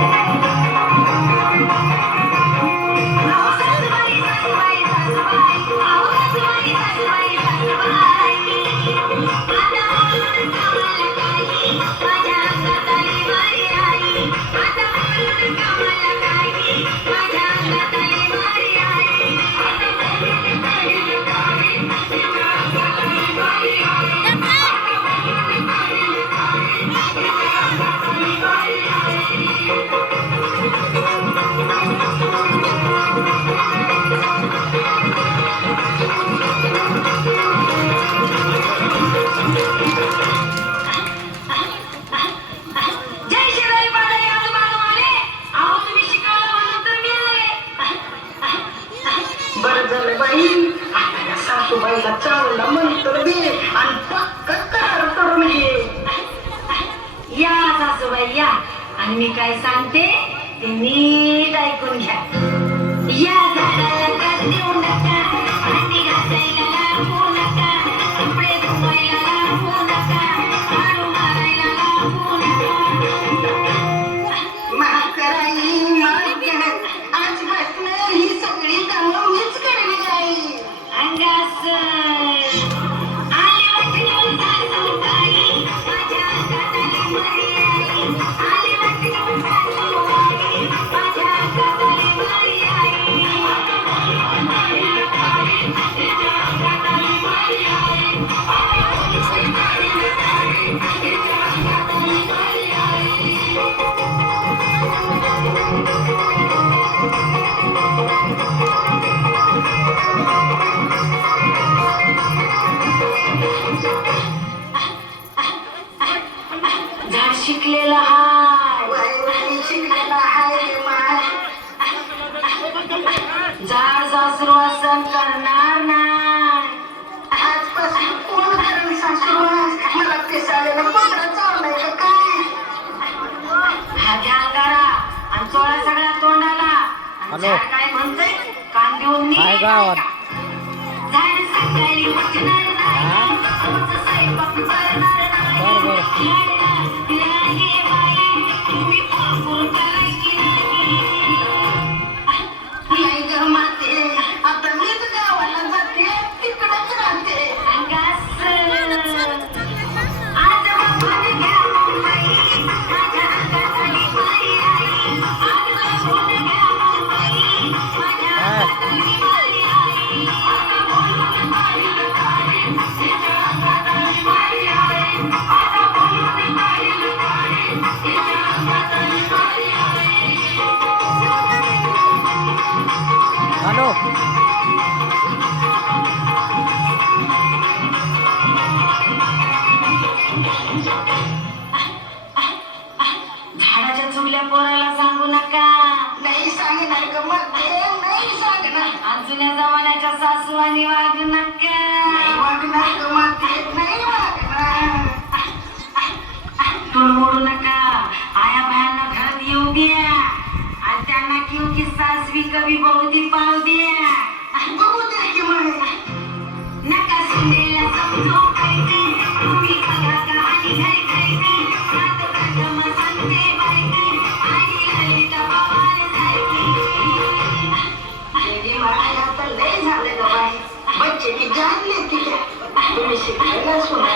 Thank you. बरं झालं सासूबाईला चावला म्हणतो दे आणि पक्क करार करून घे या सासूबाई या आणि मी काय सांगते ते नीट शिकलेला हाय. शिकलेला मा झाड सासुरवासन करणार नाही. आजपासून कोण करेल सासूबाई मला ते साल्याला पत्र चावलाय का काय हा ध्यान करा आणि चोळा सगळ्या तोंडाला. हॅलो. काय म्हणतंय? कान देऊन काय नीट गावात? झाड नाही. नाही. बरं, बरं. हॅलो. झाडाच्या चुगल्या पोराला सांगू नका. नाही सांगणार ग माते नाही सांगणार. जुन्या जमान्याच्या सासू आणि वागू नका. नाही वागणार ग माते नाही वागणार. तोंड मोडू नका. सासवी कवी बहुती पाव द्या बघू तर की म्हणून नका सुनेला समजो काही तुम्ही खरा कहाणी घरी काही नात कदम सांगते बायकी आणि ललिता पवार सारखी अरे मला तर लय झालं गं बाई बच्चे मी जाणले तिला तुम्ही शिकायला सुरू